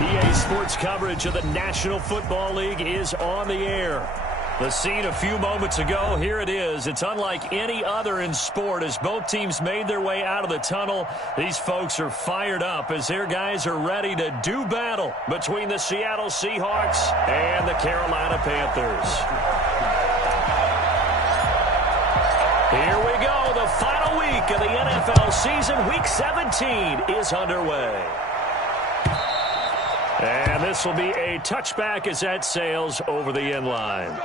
EA Sports coverage of the National Football League is on the air. The scene a few moments ago, here it is. It's unlike any other in sport as both teams made their way out of the tunnel. These folks are fired up as their guys are ready to do battle between the Seattle Seahawks and the Carolina Panthers. Here we go. The final week of the NFL season. Week 17 is underway. And this will be a touchback as that sails over the end line.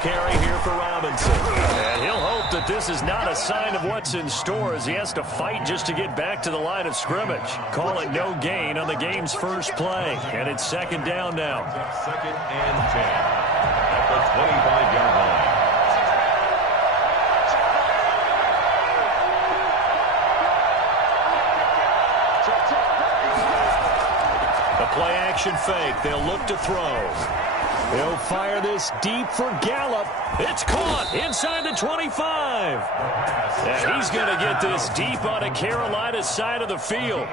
Carry here for Robinson. And he'll hope that this is not a sign of what's in store as he has to fight just to get back to the line of scrimmage. Call it no gain on the game's first play. And it's second down now. Second and 10 at the 25-yard line. The play action fake. They'll look to throw. He'll fire this deep for Gallup. It's caught inside the 25. And he's going to get this deep on a Carolina side of the field.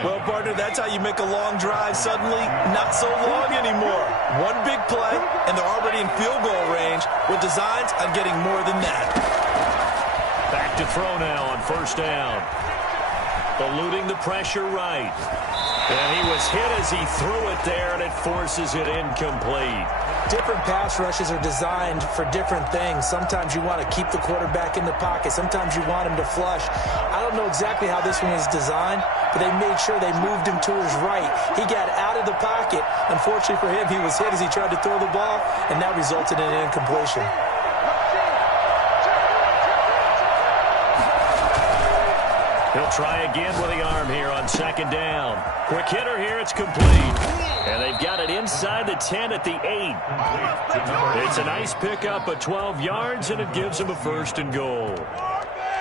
Well, partner, that's how you make a long drive suddenly not so long anymore. One big play, and they're already in field goal range with designs on getting more than that. Back to throw now on first down. Eluding the pressure right. And he was hit as he threw it there, and it forces it incomplete. Different pass rushes are designed for different things. Sometimes you want to keep the quarterback in the pocket. Sometimes you want him to flush. I don't know exactly how this one was designed, but they made sure they moved him to his right. He got out of the pocket. Unfortunately for him, he was hit as he tried to throw the ball, and that resulted in an incompletion. He'll try again with the arm here on second down. Quick hitter here, it's complete. And they've got it inside the 10 at the 8. It's a nice pickup of 12 yards, and it gives him a first and goal.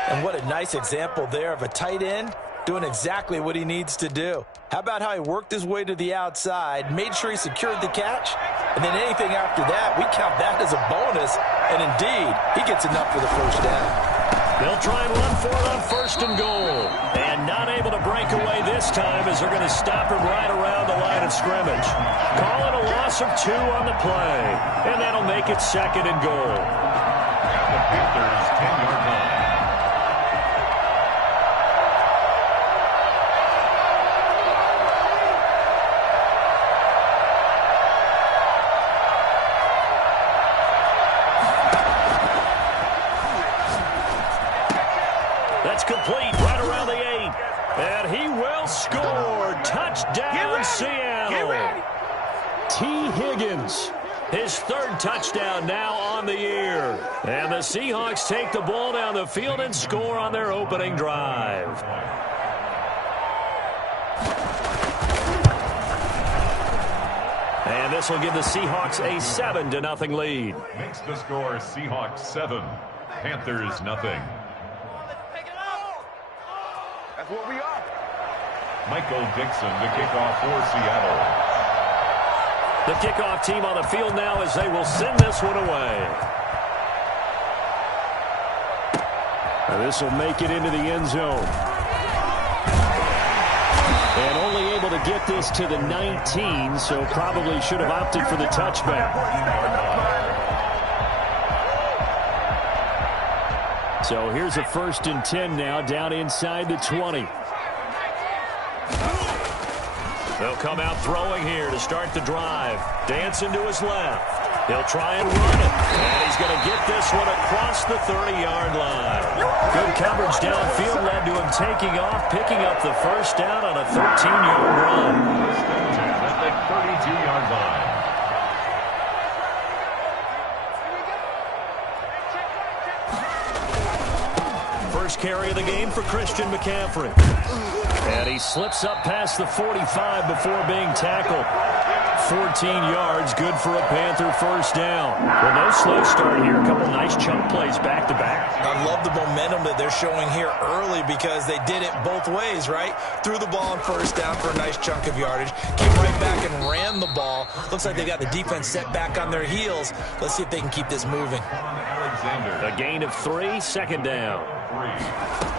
And what a nice example there of a tight end doing exactly what he needs to do. How about how he worked his way to the outside, made sure he secured the catch, and then anything after that, we count that as a bonus. And indeed, he gets enough for the first down. They'll try and run for it on first and goal. And not able to break away this time as they're going to stop him right around the line of scrimmage. Call it a loss of 2 on the play. And that'll make it second and goal. At the Panthers' 10-yard line. Complete right around the 8. And he will score. Touchdown, Seattle. T. Higgins, his third touchdown now on the year. And the Seahawks take the ball down the field and score on their opening drive. And this will give the Seahawks a 7-0 lead. Makes the score Seahawks 7, Panthers nothing. What we are. Michael Dixon to kick off for Seattle. The kickoff team on the field now as they will send this one away. And this will make it into the end zone. And only able to get this to the 19, so probably should have opted for the touchback. So here's a 1st and 10 now down inside the 20. They'll come out throwing here to start the drive. Dancing to his left. He'll try and run it. And he's going to get this one across the 30-yard line. Good coverage downfield led to him taking off, picking up the first down on a 13-yard run. At the 32-yard line. first carry of the game for Christian McCaffrey. And he slips up past the 45 before being tackled. 14 yards, good for a Panther first down. Well, no slow start here. A couple nice chunk plays back-to-back. I love the momentum that they're showing here early because they did it both ways, right? Threw the ball on first down for a nice chunk of yardage. Came right back and ran the ball. Looks like they got the defense set back on their heels. Let's see if they can keep this moving. A gain of 3, second down.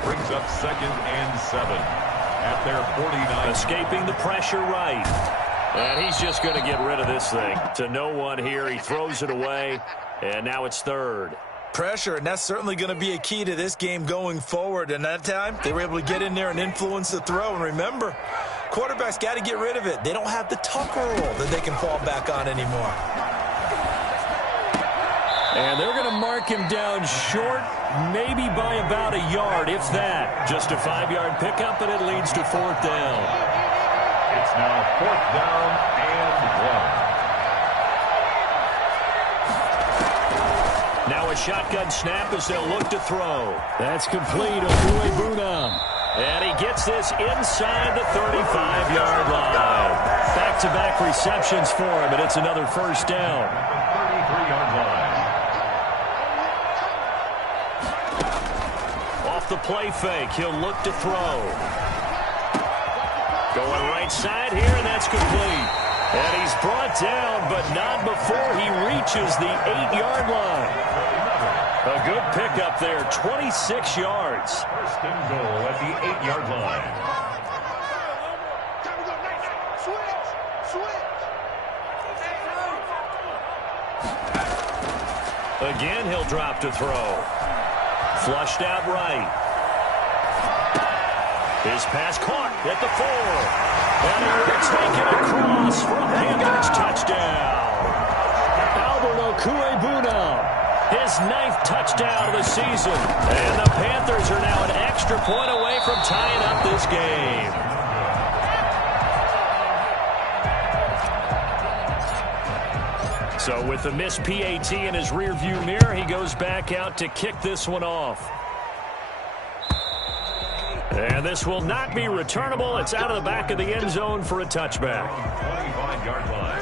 Brings up 2nd and 7 at their 49. Escaping the pressure right. And he's just going to get rid of this thing. To no one here. He throws it away. And now it's 3rd. Pressure, and that's certainly going to be a key to this game going forward. And that time, they were able to get in there and influence the throw. And remember, quarterbacks got to get rid of it. They don't have the Tucker rule that they can fall back on anymore. And they're going to mark him down short, maybe by about a yard, if that. Just a 5-yard pickup, and it leads to 4th down. It's now 4th down and 1. Now a shotgun snap as they'll look to throw. That's complete. Okuebunam. And he gets this inside the 35-yard line. Back-to-back receptions for him, and it's another first down. 33-yard line. Off the play fake, he'll look to throw. Going right side here, and that's complete. And he's brought down, but not before he reaches the 8-yard line. A good pickup there, 26 yards. First and goal at the 8-yard line. Again, he'll drop to throw. Flushed out right. His pass caught at the 4. And he will take it across for a Panthers touchdown. Albert Okuebunam, his 9th touchdown of the season. And the Panthers are now an extra point away from tying up this game. So with the missed PAT in his rearview mirror, he goes back out to kick this one off. And this will not be returnable. It's out of the back of the end zone for a touchback. 25-yard line.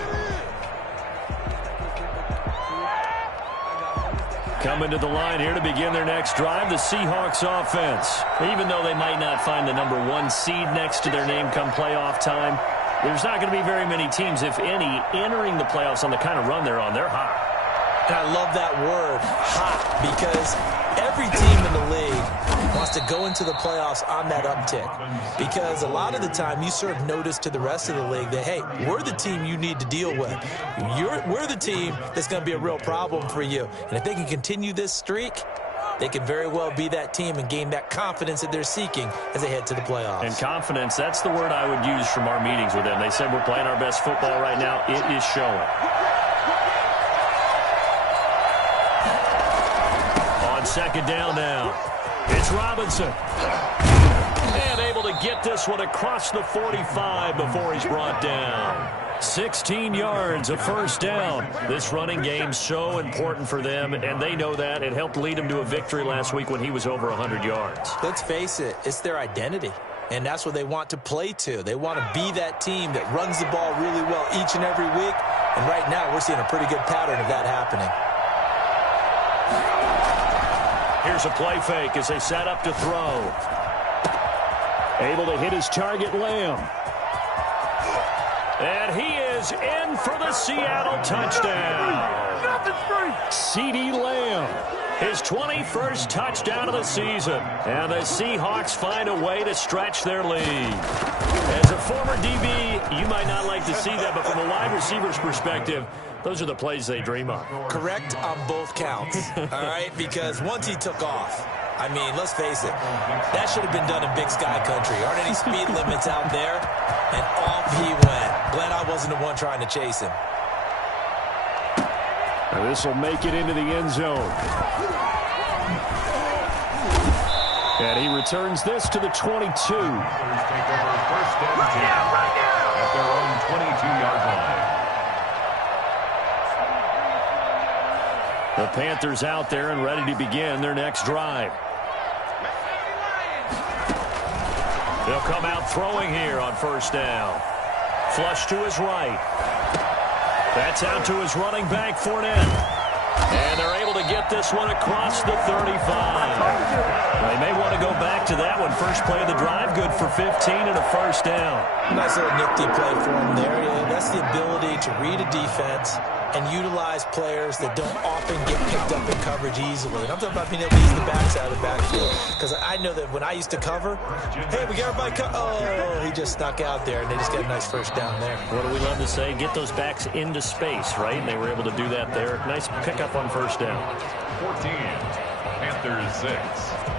Coming to the line here to begin their next drive, the Seahawks offense. Even though they might not find the number 1 seed next to their name come playoff time, there's not going to be very many teams, if any, entering the playoffs on the kind of run they're on. They're hot. And I love that word, hot, because every team in the league wants to go into the playoffs on that uptick. Because a lot of the time you serve notice to the rest of the league that, hey, we're the team you need to deal with. We're the team that's going to be a real problem for you. And if they can continue this streak, they can very well be that team and gain that confidence that they're seeking as they head to the playoffs. And confidence, that's the word I would use from our meetings with them. They said we're playing our best football right now. It is showing. On second down now, it's Robinson. And able to get this one across the 45 before he's brought down. 16 yards, a first down. This running game so important for them, and they know that. It helped lead him to a victory last week when he was over 100 yards. Let's face it, it's their identity, and that's what they want to play to. They want to be that team that runs the ball really well each and every week, and right now we're seeing a pretty good pattern of that happening. Here's a play fake as they set up to throw. Able to hit his target, Lamb. And he is in for the Seattle touchdown. CeeDee Lamb, his 21st touchdown of the season. And the Seahawks find a way to stretch their lead. As a former DB, you might not like to see that, but from a wide receiver's perspective, those are the plays they dream of. Correct on both counts, all right? Because once he took off, I mean, let's face it, that should have been done in Big Sky country. Aren't any speed limits out there? And off he went. Glad I wasn't the one trying to chase him. And this will make it into the end zone. And he returns this to the 22. Take over first and 10 at their own 22-yard line. The Panthers out there and ready to begin their next drive. They'll come out throwing here on first down. Flush to his right. That's out to his running back, Fournette. And they're able to get this one across the 35. They may want to go back to that one. First play of the drive, good for 15 and a first down. Nice little nifty play for him there. Yeah, that's the ability to read a defense and utilize players that don't often get picked up in coverage easily. And I'm talking about being able to use the backside of the backfield. Because I know that when I used to cover, hey, we got everybody oh, he just snuck out there, and they just got a nice first down there. What do we love to say? Get those backs into space, right? And they were able to do that there. Nice pickup on first down. 14, Panthers 6.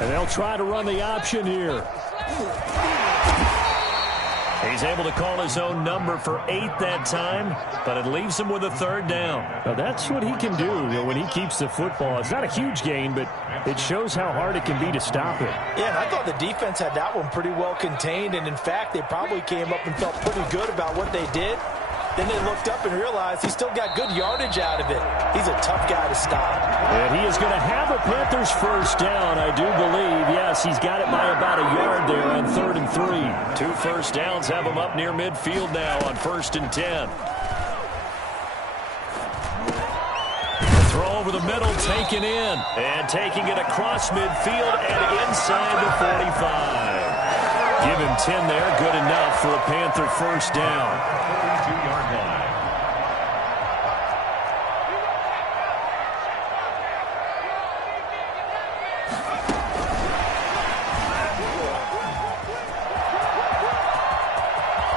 And they'll try to run the option here. He's able to call his own number for 8 that time, but it leaves him with a third down. Now that's what he can do when he keeps the football. It's not a huge gain, but it shows how hard it can be to stop it. Yeah, and I thought the defense had that one pretty well contained, and in fact, they probably came up and felt pretty good about what they did. Then they looked up and realized he still got good yardage out of it. He's a tough guy to stop. And he is going to have a Panthers first down, I do believe. Yes, he's got it by about a yard there on 3rd and 3. 2 first downs have him up near midfield now on 1st and 10. Throw over the middle, taken in. And taking it across midfield and inside the 45. Give him 10 there, good enough for a Panther first down. 42-yard line.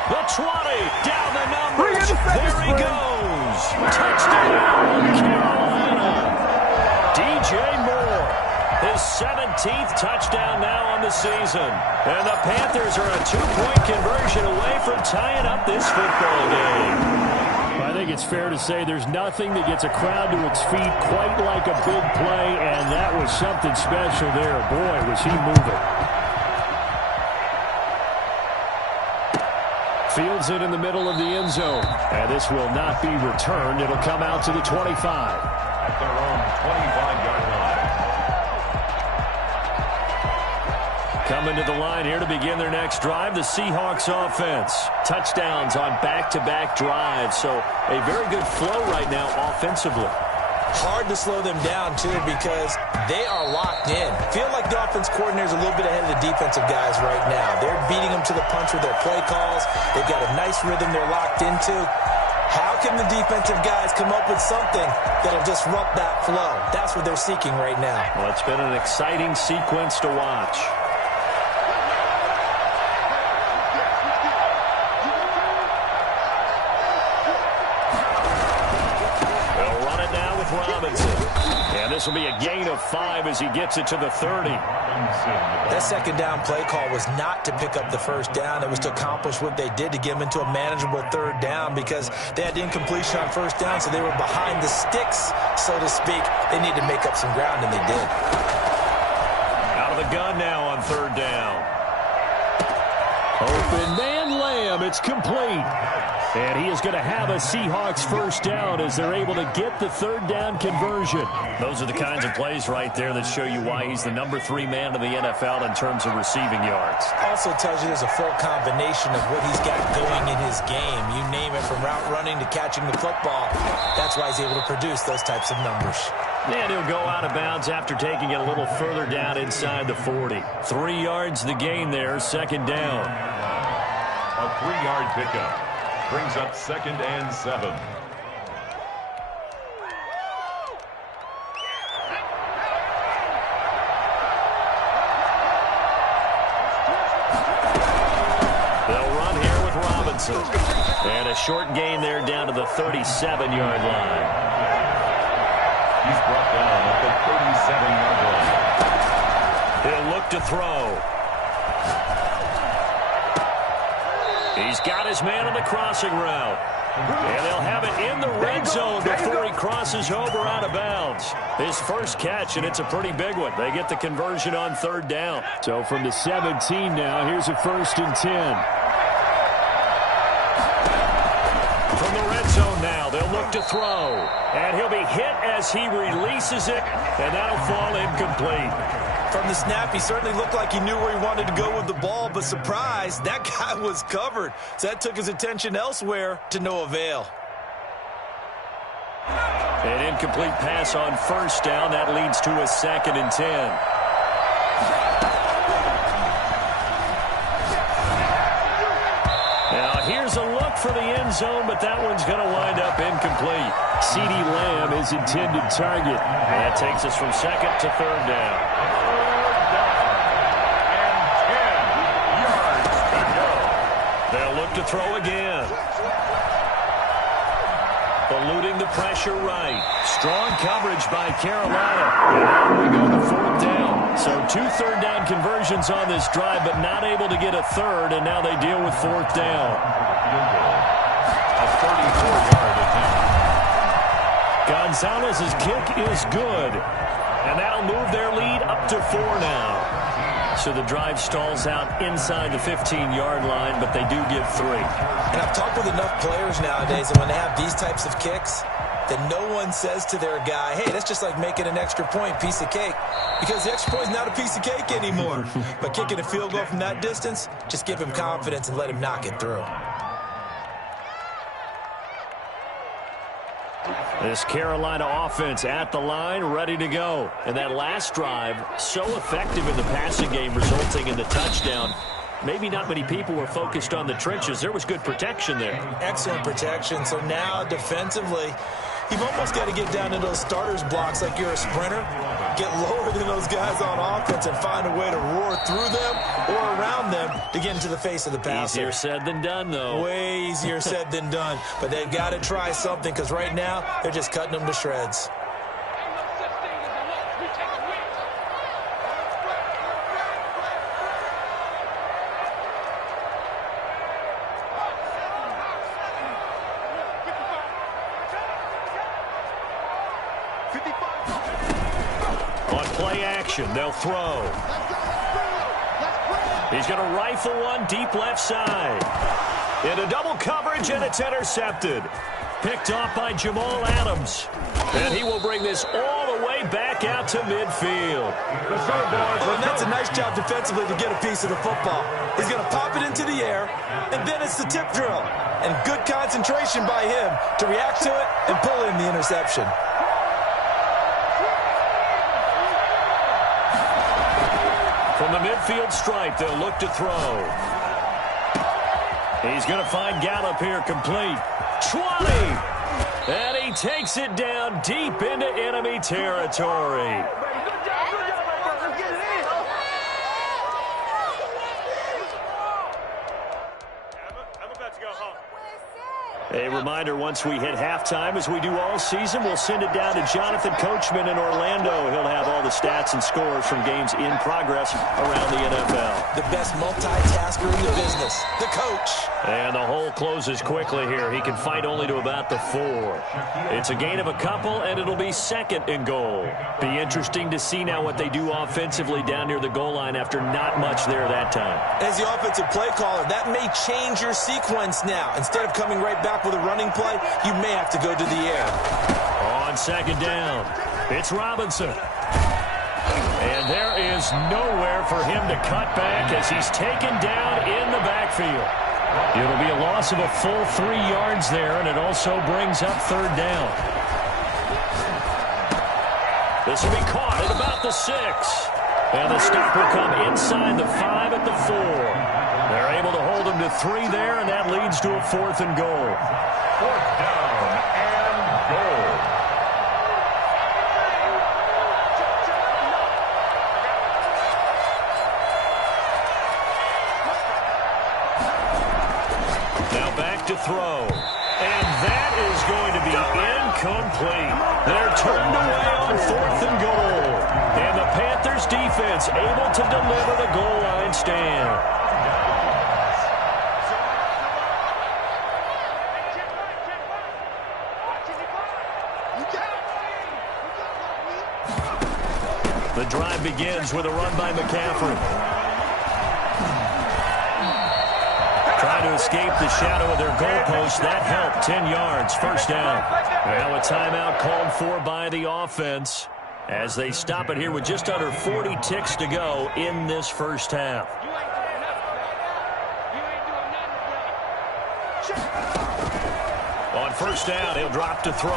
The 20, down the numbers. There he goes. Touchdown, Carolina. DJ Moore, his 17th touchdown now on the season. And the Panthers are a 2-point conversion away from tying up this football game. I think it's fair to say there's nothing that gets a crowd to its feet quite like a big play, and that was something special there. Boy, was he moving. Fields it in the middle of the end zone. And this will not be returned. It'll come out to the 25. At their own 25-yard line. Coming to the line here to begin their next drive, the Seahawks offense. Touchdowns on back-to-back drives, so a very good flow right now offensively. Hard to slow them down, too, because they are locked in. Feel like the offense coordinator is a little bit ahead of the defensive guys right now. They're beating them to the punch with their play calls. They've got a nice rhythm they're locked into. How can the defensive guys come up with something that'll disrupt that flow? That's what they're seeking right now. Well, it's been an exciting sequence to watch. And this will be a gain of 5 as he gets it to the 30. That second down play call was not to pick up the first down. It was to accomplish what they did to get them into a manageable third down because they had incompletion on first down, so they were behind the sticks, so to speak. They needed to make up some ground, and they did. Out of the gun now on 3rd down. Open man Lamb. It's complete. And he is going to have a Seahawks first down as they're able to get the 3rd down conversion. Those are the kinds of plays right there that show you why he's the number 3 man in the NFL in terms of receiving yards. Also tells you there's a full combination of what he's got going in his game. You name it, from route running to catching the football. That's why he's able to produce those types of numbers. And he'll go out of bounds after taking it a little further down inside the 40. 3 yards the gain there, 2nd down. A 3-yard pickup. Brings up 2nd and 7. They'll run here with Robinson. And a short gain there down to the 37-yard line. He's brought down at the 37-yard line. He'll look to throw. He's got his man on the crossing route. And they'll have it in the red zone before he crosses over out of bounds. His first catch, and it's a pretty big one. They get the conversion on third down. So from the 17 now, here's a 1st and 10. From the red zone now, they'll look to throw. And he'll be hit as he releases it, and that'll fall incomplete. From the snap, he certainly looked like he knew where he wanted to go with the ball, but surprise, that guy was covered. So that took his attention elsewhere to no avail. An incomplete pass on first down. That leads to a 2nd and 10. Now here's a look for the end zone, but that one's going to wind up incomplete. CeeDee Lamb is intended target. That takes us from 2nd to 3rd down. They'll look to throw again. Eluding the pressure right. Strong coverage by Carolina. And now we go to 4th down. So 2 third down conversions on this drive, but not able to get a third, and now they deal with 4th down. A 34-yard attempt. Gonzalez's kick is good. And that'll move their lead up to 4 now. So the drive stalls out inside the 15-yard line, but they do give 3. And I've talked with enough players nowadays, and when they have these types of kicks, that no one says to their guy, hey, that's just like making an extra point, piece of cake. Because the extra point is not a piece of cake anymore. But kicking a field goal from that distance, just give him confidence and let him knock it through. This Carolina offense at the line, ready to go. And that last drive, so effective in the passing game, resulting in the touchdown. Maybe not many people were focused on the trenches. There was good protection there. Excellent protection. So now defensively, you've almost got to get down to those starters blocks like you're a sprinter. Get lower than those guys on offense and find a way to roar through them or around them to get into the face of the passer. Easier said than done, though. Way easier said than done. But they've got to try something because right now they're just cutting them to shreds. They'll throw. He's going to rifle one deep left side. Into double coverage, and it's intercepted. Picked off by Jamal Adams. And he will bring this all the way back out to midfield. And that's a nice job defensively to get a piece of the football. He's going to pop it into the air, and then it's the tip drill. And good concentration by him to react to it and pull in the interception. From the midfield stripe, they'll look to throw. He's going to find Gallup here complete. 20! And he takes it down deep into enemy territory. A reminder, once we hit halftime, as we do all season, we'll send it down to Jonathan Coachman in Orlando. He'll have all the stats and scores from games in progress around the NFL. The best multitasker in the business, the coach. And the hole closes quickly here. He can fight only to about the 4. It's a gain of a couple, and it'll be 2nd and goal. Be interesting to see now what they do offensively down near the goal line after not much there that time. As the offensive play caller, that may change your sequence now. Instead of coming right back with a running play, you may have to go to the air. On 2nd down, it's Robinson. And there is nowhere for him to cut back as he's taken down in the backfield. It'll be a loss of a full 3 yards there, and it also brings up 3rd down. This will be caught at about the 6. And the stop will come inside the 5 at the 4. They're able to hold him to 3 there, and that leads to a 4th and goal. 4th down and goal. Now back to throw. And that is going to be incomplete. They're turned away on 4th and goal. And the Panthers defense able to deliver the goal line stand. The drive begins with a run by McCaffrey. Trying to escape the shadow of their goalpost. That helped. 10 yards, first down. Now a timeout called for by the offense as they stop it here with just under 40 ticks to go in this first half. On first down, he'll drop to throw.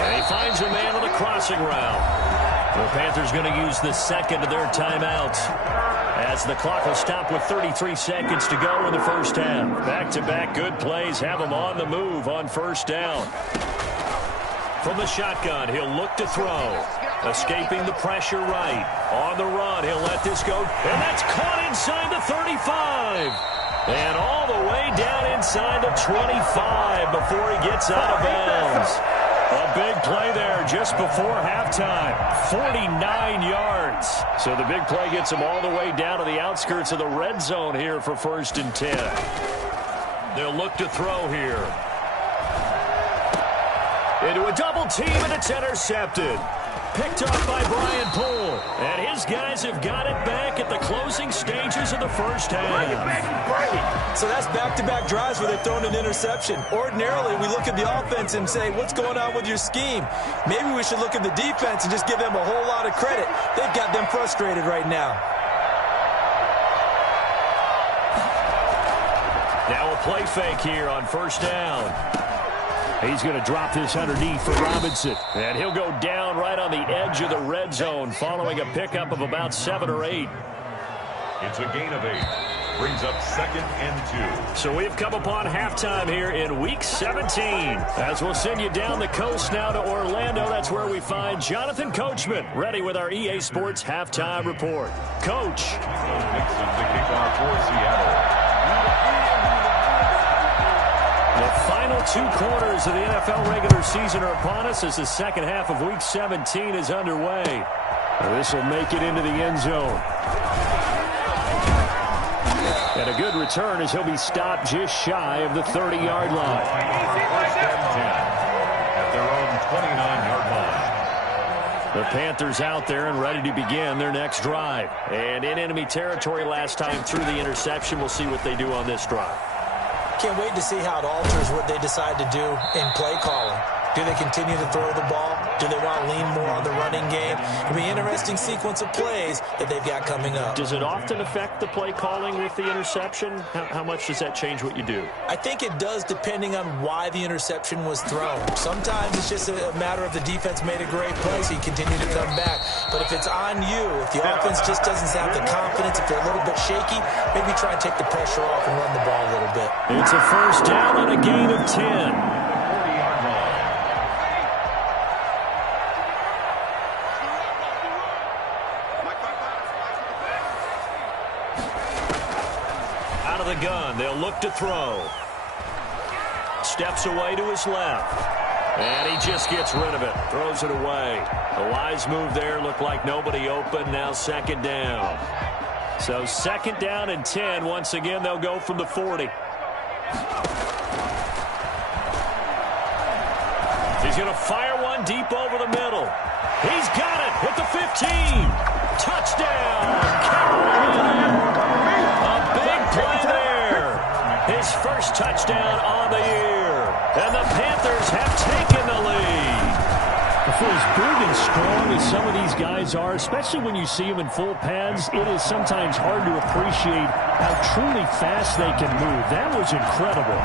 And he finds a man on the crossing route. The Panthers going to use the second of their timeouts as the clock will stop with 33 seconds to go in the first half. Back-to-back good plays have them on the move on first down. From the shotgun, he'll look to throw. Escaping the pressure right. On the run, he'll let this go. And that's caught inside the 35. And all the way down inside the 25 before he gets out of bounds. A big play there just before halftime. 49 yards. So the big play gets him all the way down to the outskirts of the red zone here for 1st and 10. They'll look to throw here. Into a double team, and it's intercepted. Picked up by Brian Poole. And his guys have got it back at the closing stages of the first half. So that's back-to-back drives where they've thrown an interception. Ordinarily, we look at the offense and say, what's going on with your scheme? Maybe we should look at the defense and just give them a whole lot of credit. They've got them frustrated right now. Now a play fake here on first down. He's going to drop this underneath for Robinson. And he'll go down right on the edge of the red zone following a pickup of about 7 or 8. It's a gain of 8. Brings up 2nd and 2. So we've come upon halftime here in Week 17. As we'll send you down the coast now to Orlando, that's where we find Jonathan Coachman, ready with our EA Sports Halftime Report. Coach. Nixon to kick off for Seattle. The final 2 quarters of the NFL regular season are upon us as the second half of Week 17 is underway. This will make it into the end zone. And a good return as he'll be stopped just shy of the 30-yard line. 1st and 10 at their own 29-yard line. The Panthers out there and ready to begin their next drive. And in enemy territory last time through the interception. We'll see what they do on this drive. Can't wait to see how it alters what they decide to do in play calling. Do they continue to throw the ball? Do they want to lean more on the running game? It'll be an interesting sequence of plays that they've got coming up. Does it often affect the play calling with the interception? How much does that change what you do? I think it does depending on why the interception was thrown. Sometimes it's just a matter of the defense made a great play, so you continue to come back. But if it's on you, if the offense just doesn't have the confidence, if they're a little bit shaky, maybe try and take the pressure off and run the ball a little bit. It's a first down on a gain of 10. The gun, they'll look to throw. Steps away to his left. And he just gets rid of it. Throws it away. A wise move there. Looked like nobody open. Now 2nd down. So 2nd down and 10. Once again, they'll go from the 40. He's going to fire one deep over the middle. He's got it at the 15. Touchdown, Carolina. Play there. His first touchdown on the year. And the Panthers have taken the lead. For as big and strong as some of these guys are, especially when you see them in full pads, it is sometimes hard to appreciate how truly fast they can move. That was incredible.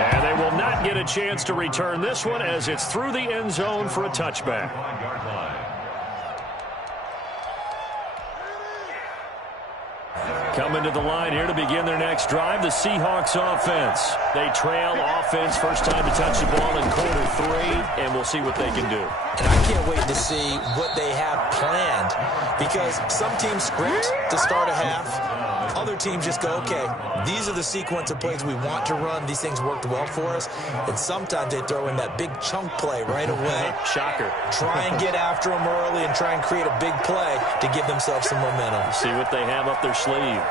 And they will not get a chance to return this one as it's through the end zone for a touchback. Coming to the line here to begin their next drive, the Seahawks offense. They trail offense, first time to touch the ball in quarter 3, and we'll see what they can do. And I can't wait to see what they have planned, because some teams script to start a half. Other teams just go, okay, these are the sequence of plays we want to run. These things worked well for us. And sometimes they throw in that big chunk play right away. Shocker. Try and get after them early and try and create a big play to give themselves some momentum. See what they have up their sleeve.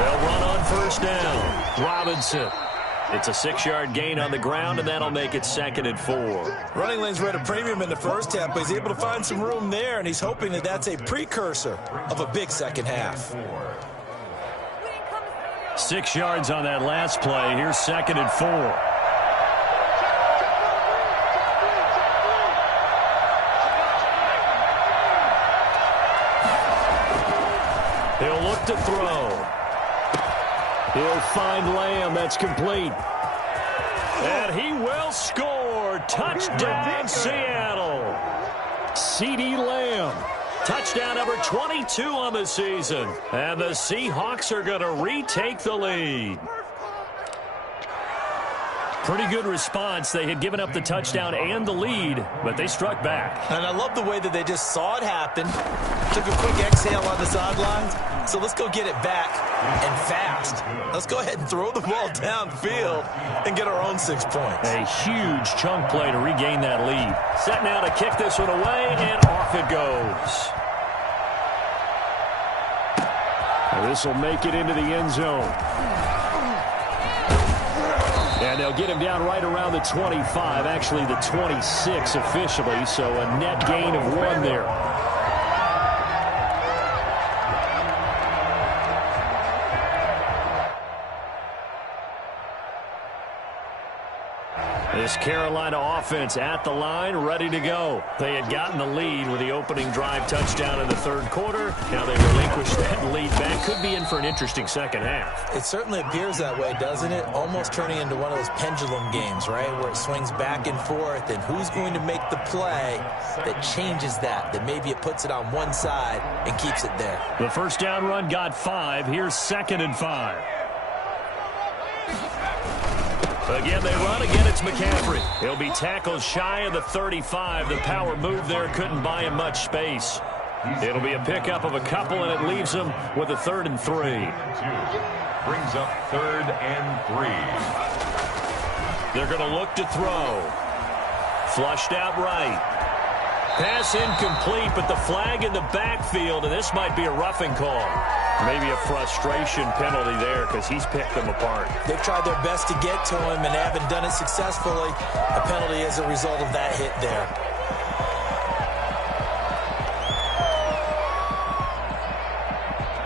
They'll run on first down. Robinson. It's a 6-yard gain on the ground, and that'll make it 2nd and 4. Running lanes were at a premium in the first half, but he's able to find some room there, and he's hoping that that's a precursor of a big second half. 6 yards on that last play. Here's 2nd and 4. He'll look to throw. He'll find Lamb. That's complete. And he will score. Touchdown, Seattle. CeeDee Lamb. Touchdown number 22 on the season. And the Seahawks are going to retake the lead. Pretty good response. They had given up the touchdown and the lead, but they struck back. And I love the way that they just saw it happen. Took a quick exhale on the sidelines. So let's go get it back and fast. Let's go ahead and throw the ball downfield and get our own 6 points. A huge chunk play to regain that lead. Set now to kick this one away, and off it goes. This will make it into the end zone. And they'll get him down right around the 25, actually the 26 officially, so a net gain of 1 there. This Carolina offense at the line, ready to go. They had gotten the lead with the opening drive touchdown in the 3rd quarter. Now they relinquished that lead back. Could be in for an interesting second half. It certainly appears that way, doesn't it? Almost turning into one of those pendulum games, right, where it swings back and forth, and who's going to make the play that changes that maybe it puts it on one side and keeps it there. The first down run got 5. Here's 2nd and 5. Again, they run. Again, it's McCaffrey. He'll be tackled shy of the 35. The power move there couldn't buy him much space. It'll be a pickup of a couple, and it leaves him with a 3rd and 3. Brings up 3rd and 3. They're going to look to throw. Flushed out right. Pass incomplete, but the flag in the backfield, and this might be a roughing call. Maybe a frustration penalty there because he's picked them apart. They've tried their best to get to him and haven't done it successfully. A penalty as a result of that hit there.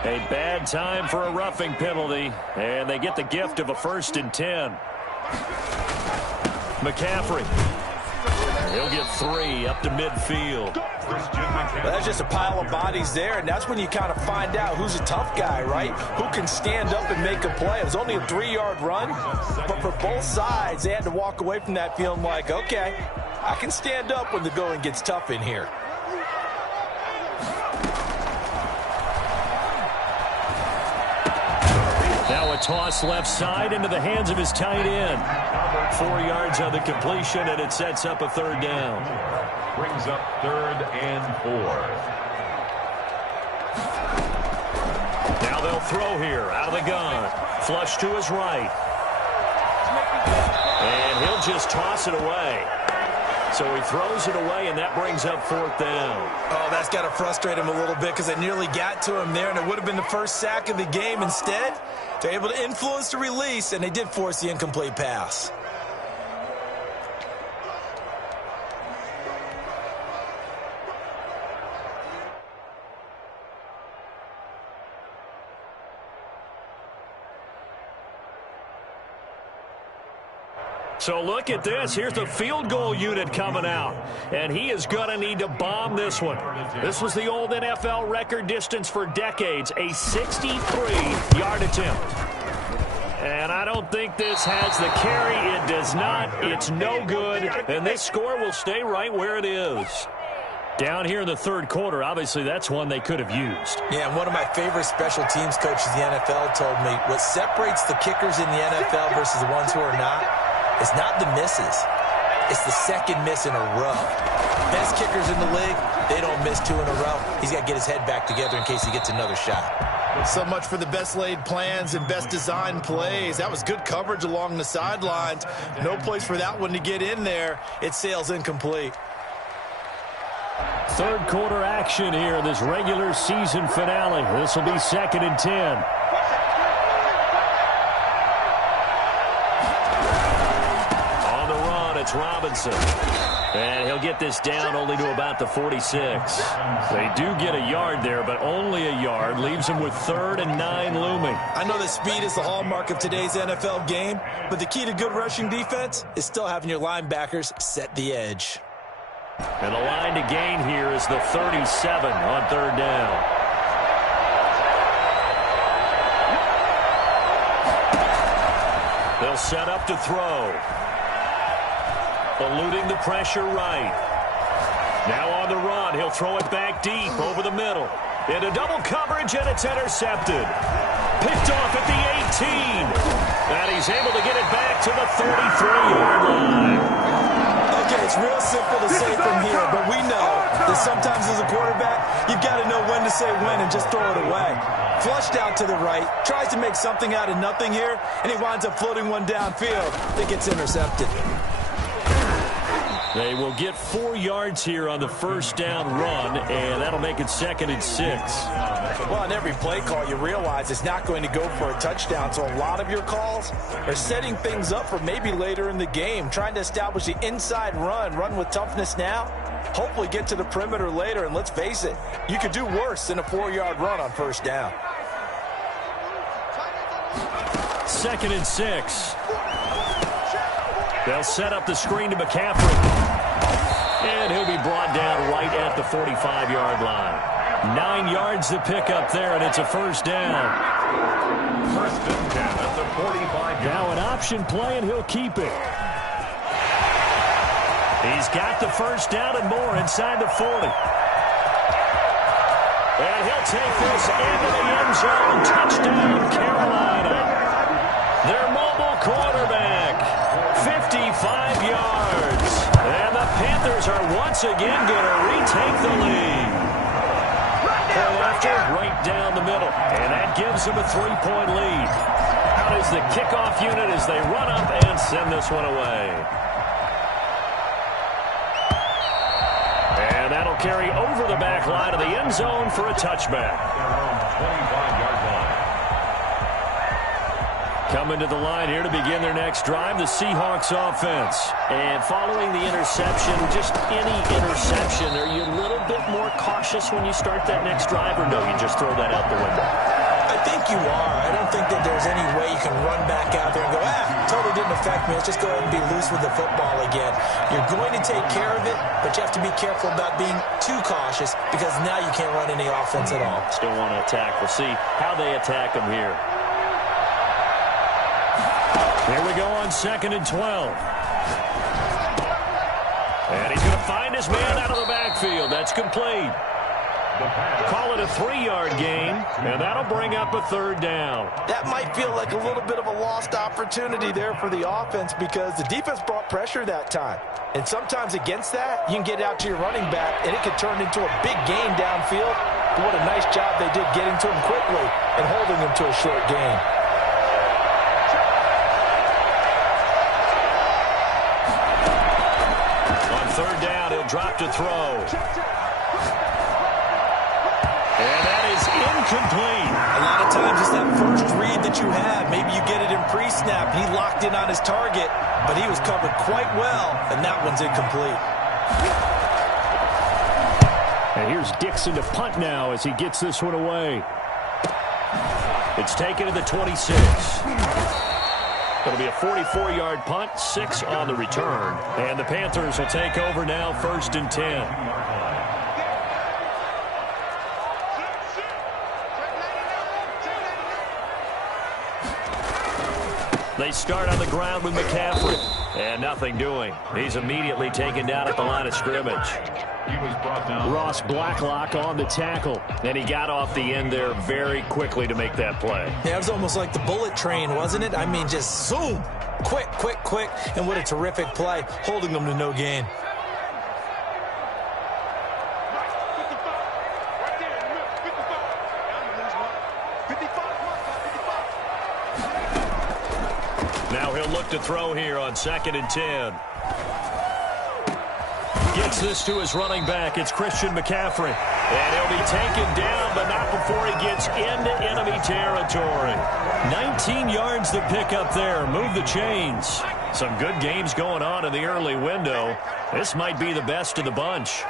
A bad time for a roughing penalty, and they get the gift of a 1st and 10. McCaffrey. He'll get 3 up to midfield. Well, that's just a pile of bodies there, and that's when you kind of find out who's a tough guy, right? Who can stand up and make a play. It was only a 3-yard run, but for both sides, they had to walk away from that feeling like, okay, I can stand up when the going gets tough in here. Now a toss left side into the hands of his tight end. 4 yards on the completion, and it sets up a 3rd down. Brings up 3rd and 4. Now they'll throw here out of the gun. Flush to his right. And he'll just toss it away. So he throws it away, and that brings up 4th down. Oh, that's got to frustrate him a little bit because it nearly got to him there, and it would have been the first sack of the game. Instead, they're able to influence the release, and they did force the incomplete pass. So look at this. Here's the field goal unit coming out. And he is going to need to bomb this one. This was the old NFL record distance for decades, a 63-yard attempt. And I don't think this has the carry. It does not. It's no good. And this score will stay right where it is. Down here in the 3rd quarter, obviously that's one they could have used. Yeah, and one of my favorite special teams coaches in the NFL told me what separates the kickers in the NFL versus the ones who are not, it's not the misses. It's the second miss in a row. Best kickers in the league, they don't miss 2 in a row. He's got to get his head back together in case he gets another shot. So much for the best laid plans and best designed plays. That was good coverage along the sidelines. No place for that one to get in there. It sails incomplete. 3rd quarter action here in this regular season finale. This will be 2nd and 10. Robinson. And he'll get this down only to about the 46. They do get a yard there, but only a yard. Leaves them with 3rd and 9 looming. I know that speed is the hallmark of today's NFL game, but the key to good rushing defense is still having your linebackers set the edge. And the line to gain here is the 37 on 3rd down. They'll set up to throw. Eluding the pressure right. Now on the run, he'll throw it back deep over the middle. Into double coverage, and it's intercepted. Picked off at the 18. And he's able to get it back to the 33-yard line. Okay, it's real simple to say from here, but we know that sometimes as a quarterback, you've got to know when to say when and just throw it away. Flushed out to the right, tries to make something out of nothing here, and he winds up floating one downfield that gets intercepted. They will get 4 yards here on the first down run, and that'll make it 2nd and 6. Well, on every play call, you realize it's not going to go for a touchdown, so a lot of your calls are setting things up for maybe later in the game, trying to establish the inside run with toughness now, hopefully get to the perimeter later, and let's face it, you could do worse than a 4-yard run on first down. 2nd and 6. They'll set up the screen to McCaffrey. And he'll be brought down right at the 45-yard line. 9 yards to pick up there, and it's a first down. 1st and 10 at the 45. Now an option play, and he'll keep it. He's got the first down and more inside the 40. And he'll take this into the end zone. Touchdown, Carolina. Their mobile quarterback, 55 yards. And the Panthers are once again going to retake the lead. Point after, right down the middle. And that gives them a 3-point lead. Out is the kickoff unit as they run up and send this one away. And that'll carry over the back line of the end zone for a touchback. Their own 25-yard line. Coming to the line here to begin their next drive, the Seahawks offense. And following the interception, just any interception, are you a little bit more cautious when you start that next drive, or no, you just throw that out the window? I think you are. I don't think that there's any way you can run back out there and go, totally didn't affect me. Let's just go ahead and be loose with the football again. You're going to take care of it, but you have to be careful about being too cautious because now you can't run any offense at all. Still want to attack. We'll see how they attack them here. Here we go on 2nd and 12. And he's going to find his man out of the backfield. That's complete. Call it a 3-yard gain, and that'll bring up a 3rd down. That might feel like a little bit of a lost opportunity there for the offense because the defense brought pressure that time. And sometimes against that, you can get out to your running back, and it could turn into a big gain downfield. But what a nice job they did getting to him quickly and holding him to a short gain. On 3rd down, he'll drop to throw. And that is incomplete. A lot of times it's that first read that you have. Maybe you get it in pre-snap. He locked in on his target, but he was covered quite well, and that one's incomplete. And here's Dixon to punt now as he gets this one away. It's taken to the 26. It'll be a 44-yard punt, 6 on the return. And the Panthers will take over now, 1st and 10. They start on the ground with McCaffrey. And nothing doing. He's immediately taken down at the line of scrimmage. He was brought down. Ross Blacklock on the tackle. And he got off the end there very quickly to make that play. Yeah, it was almost like the bullet train, wasn't it? I mean, just zoom. Quick, quick, quick. And what a terrific play, holding them to no gain. Now he'll look to throw here on 2nd and 10. Gets this to his running back. It's Christian McCaffrey. And he'll be taken down, but not before he gets into enemy territory. 19 yards to pick up there. Move the chains. Some good games going on in the early window. This might be the best of the bunch.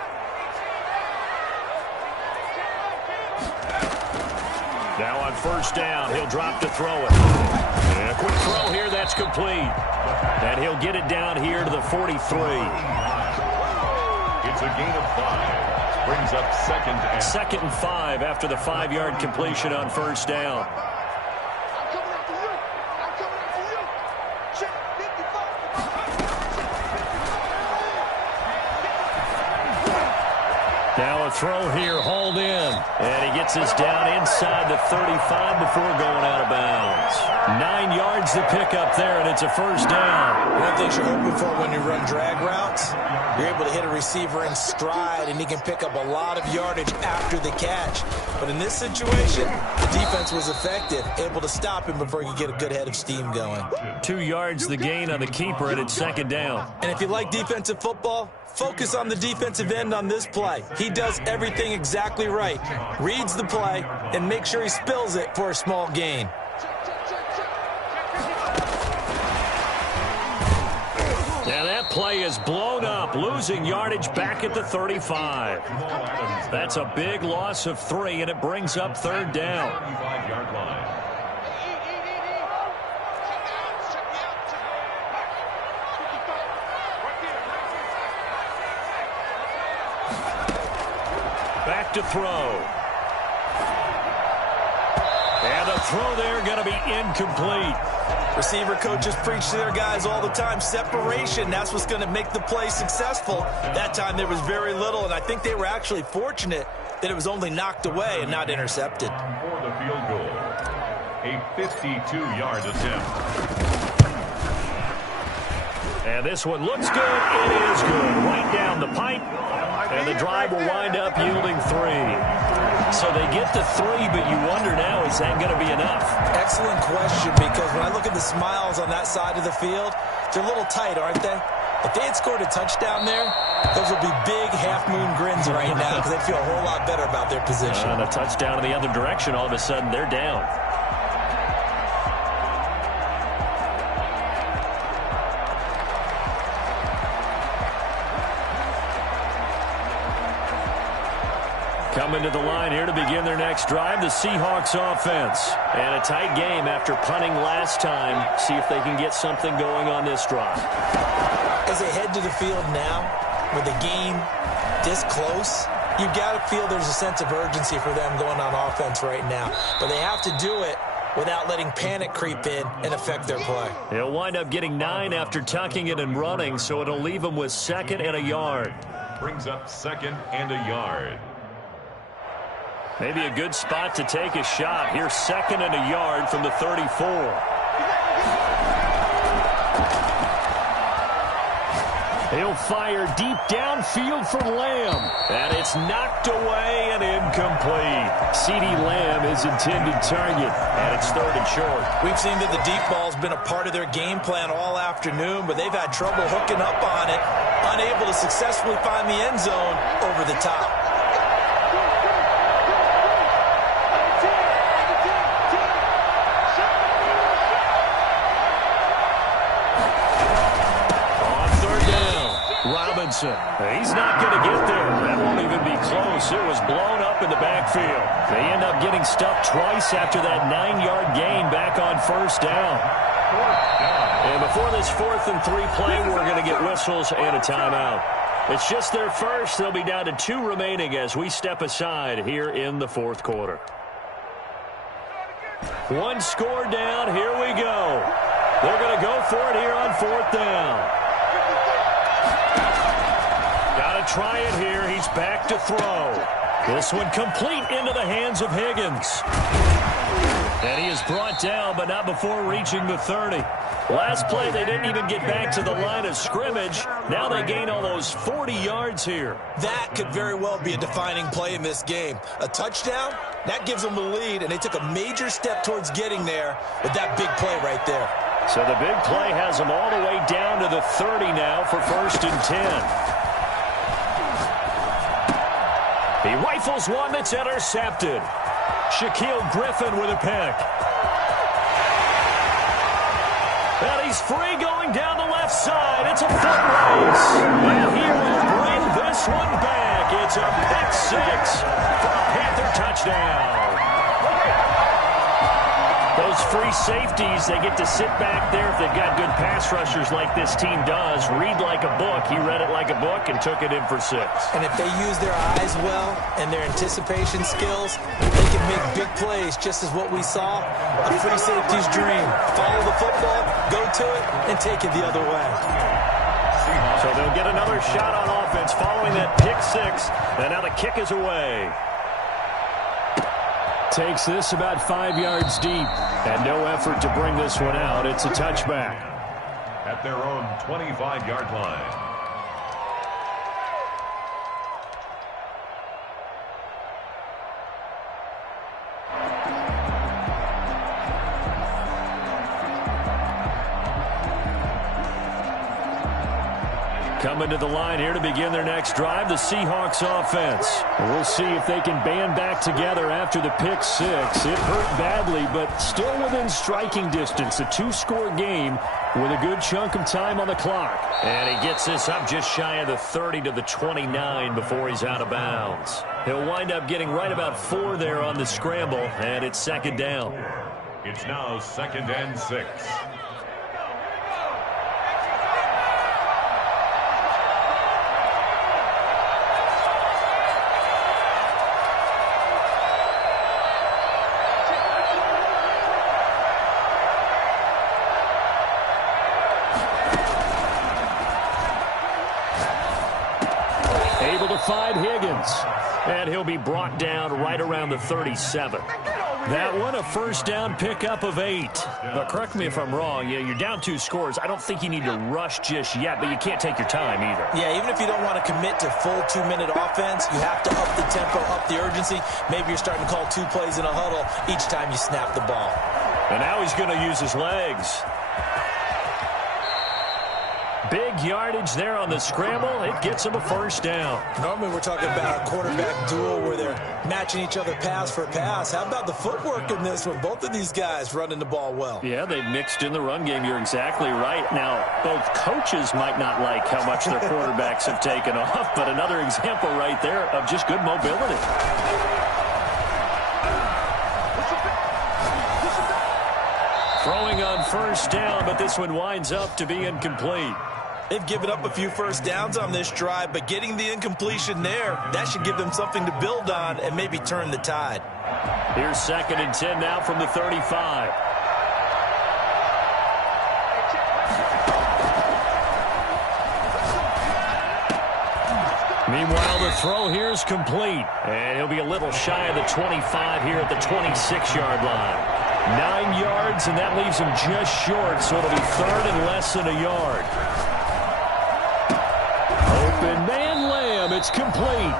Now on first down, he'll drop to throw it. And a quick throw here, that's complete. And he'll get it down here to the 43. It's a gain of 5. Brings up second and 5 after the 5-yard completion on first down. Now a throw here, hauled in. And he gets us down inside the 35 before going out of bounds. 9 yards to pick up there, and it's a first down. One thing you're hoping for when you run drag routes, you're able to hit a receiver in stride, and he can pick up a lot of yardage after the catch. But in this situation, the defense was effective, able to stop him before he could get a good head of steam going. 2 yards the gain on the keeper, and it's second down. And if you like defensive football, focus on the defensive end on this play. He does everything exactly right. Reads the play and makes sure he spills it for a small gain. Now that play is blown up, losing yardage back at the 35. That's a big loss of 3, and it brings up third down. 35-yard line. Back to throw. And the throw there going to be incomplete. Receiver coaches preach to their guys all the time. Separation, that's what's going to make the play successful. That time there was very little, and I think they were actually fortunate that it was only knocked away and not intercepted. For the field goal, a 52-yard attempt. And this one looks good. It is good. Right down the pipe. And the drive will wind up yielding 3. So they get to 3, but you wonder now, is that going to be enough? Excellent question, because when I look at the smiles on that side of the field, they're a little tight, aren't they? If they had scored a touchdown there, those would be big half-moon grins right now because they'd feel a whole lot better about their position. And a touchdown in the other direction, all of a sudden they're down. Coming to the line here to begin their next drive, the Seahawks offense. And a tight game after punting last time. See if they can get something going on this drive. As they head to the field now, with the game this close, you've got to feel there's a sense of urgency for them going on offense right now. But they have to do it without letting panic creep in and affect their play. He'll wind up getting 9 after tucking it and running, so it'll leave him with 2nd and a yard. Brings up 2nd and a yard. Maybe a good spot to take a shot. Here's 2nd and a yard from the 34. He'll fire deep downfield for Lamb. And it's knocked away and incomplete. CeeDee Lamb is intended target, and it's 3rd and short. We've seen that the deep ball's been a part of their game plan all afternoon, but they've had trouble hooking up on it, unable to successfully find the end zone over the top. He's not going to get there. That won't even be close. It was blown up in the backfield. They end up getting stuffed twice after that 9-yard gain back on first down. And before this 4th and 3 play, we're going to get whistles and a timeout. It's just their first. They'll be down to 2 remaining as we step aside here in the 4th quarter. 1 score down. Here we go. They're going to go for it here on 4th down. Try it here. He's back to throw. This one complete into the hands of Higgins. And he is brought down, but not before reaching the 30. Last play, they didn't even get back to the line of scrimmage. Now they gain almost 40 yards here. That could very well be a defining play in this game. A touchdown, that gives them the lead, and they took a major step towards getting there with that big play right there. So the big play has them all the way down to the 30 now for 1st and 10. He rifles one that's intercepted. Shaquille Griffin with a pick. And he's free going down the left side. It's a foot race. And he will bring this one back. It's a pick six for a Panther touchdown. Those free safeties, they get to sit back there if they've got good pass rushers like this team does. Read like a book. He read it like a book and took it in for 6. And if they use their eyes well and their anticipation skills, they can make big plays, just as what we saw. A free safety's dream. Follow the football, go to it, and take it the other way. So they'll get another shot on offense following that pick 6. And now the kick is away. Takes this about 5 yards deep. And no effort to bring this one out. It's a touchback. At their own 25-yard line. Coming to the line here to begin their next drive, the Seahawks offense. We'll see if they can band back together after the pick 6. It hurt badly, but still within striking distance. A 2-score game with a good chunk of time on the clock. And he gets this up just shy of the 30 to the 29 before he's out of bounds. He'll wind up getting right about 4 there on the scramble, and it's second down. It's now 2nd and 6. Able to find Higgins. And he'll be brought down right around the 37. That one, a first down pickup of 8. But correct me if I'm wrong, you're down 2 scores. I don't think you need to rush just yet, but you can't take your time either. Yeah, even if you don't want to commit to full 2-minute offense, you have to up the tempo, up the urgency. Maybe you're starting to call 2 plays in a huddle each time you snap the ball. And now he's going to use his legs. Big yardage there on the scramble. It gets him a first down. Normally we're talking about a quarterback duel where they're matching each other pass for pass. How about the footwork in this one? Both of these guys running the ball well. Yeah, they mixed in the run game. You're exactly right. Now, both coaches might not like how much their quarterbacks have taken off, but another example right there of just good mobility. Throwing on first down, but this one winds up to be incomplete. They've given up a few first downs on this drive, but getting the incompletion there, that should give them something to build on and maybe turn the tide. Here's 2nd and 10 now from the 35. Meanwhile, the throw here is complete. And he'll be a little shy of the 25 here at the 26-yard line. 9 yards, and that leaves him just short, so it'll be 3rd and less than a yard. Open man Lamb. It's complete.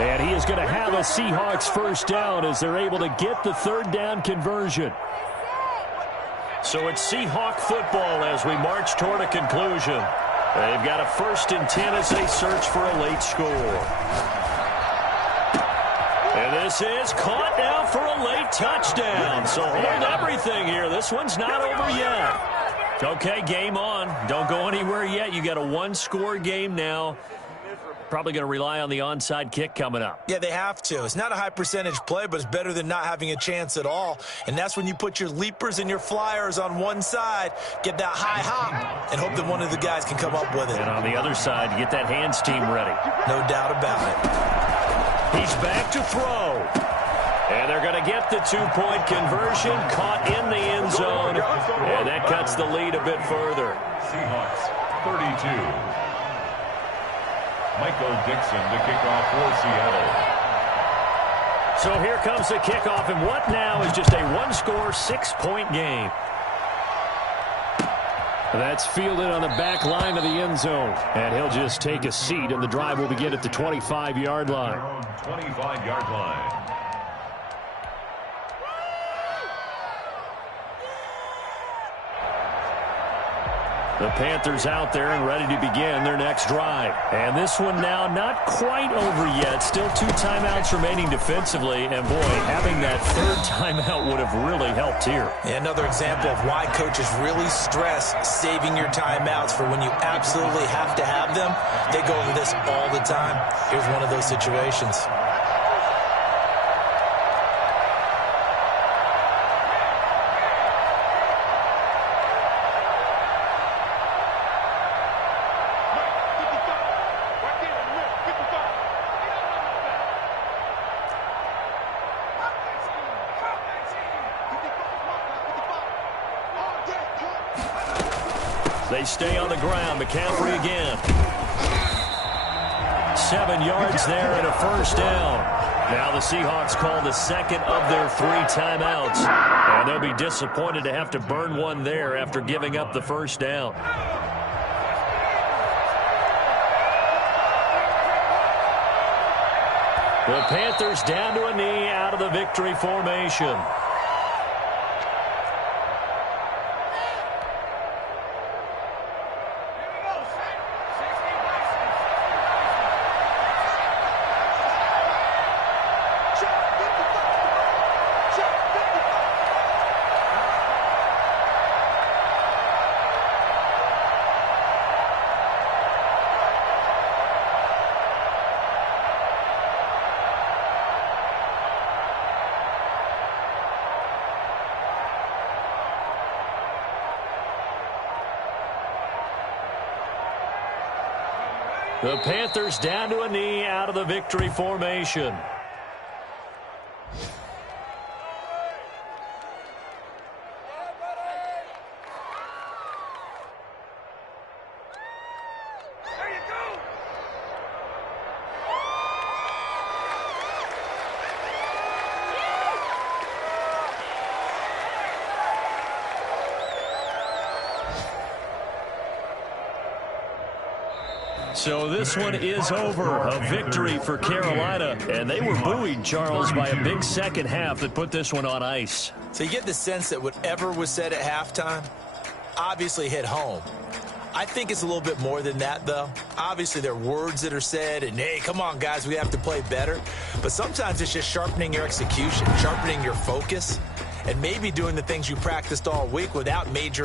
And he is going to have a Seahawks first down as they're able to get the 3rd down conversion. So it's Seahawk football as we march toward a conclusion. They've got a 1st and 10 as they search for a late score. And this is caught now for a late touchdown. So hold everything here. This one's not over yet. Okay, game on. Don't go anywhere yet. You got a 1-score game now. Probably going to rely on the onside kick coming up. Yeah, they have to. It's not a high percentage play, but it's better than not having a chance at all. And that's when you put your leapers and your flyers on one side, get that high hop, and hope that one of the guys can come up with it. And on the other side, get that hands team ready. No doubt about it. He's back to throw. And they're going to get the 2-point conversion, caught in the end zone. And that cuts the lead a bit further. Seahawks 32. Michael Dixon to kick off for Seattle. So here comes the kickoff, and what now is just a 1-score, 6-point game. That's fielded on the back line of the end zone. And he'll just take a seat, and the drive will begin at the 25-yard line. 25-yard line. The Panthers out there and ready to begin their next drive. And this one now not quite over yet. Still 2 timeouts remaining defensively. And, boy, having that 3rd timeout would have really helped here. Another example of why coaches really stress saving your timeouts for when you absolutely have to have them. They go over this all the time. Here's one of those situations. They stay on the ground. McCaffrey again. 7 yards there and a first down. Now the Seahawks call the second of their 3 timeouts. And they'll be disappointed to have to burn one there after giving up the first down. The Panthers down to a knee out of the victory formation. The Panthers down to a knee out of the victory formation. So this one is over. A victory for Carolina. And they were buoyed, Charles, by a big second half that put this one on ice. So you get the sense that whatever was said at halftime obviously hit home. I think it's a little bit more than that, though. Obviously, there are words that are said, and, hey, come on, guys, we have to play better. But sometimes it's just sharpening your execution, sharpening your focus, and maybe doing the things you practiced all week without major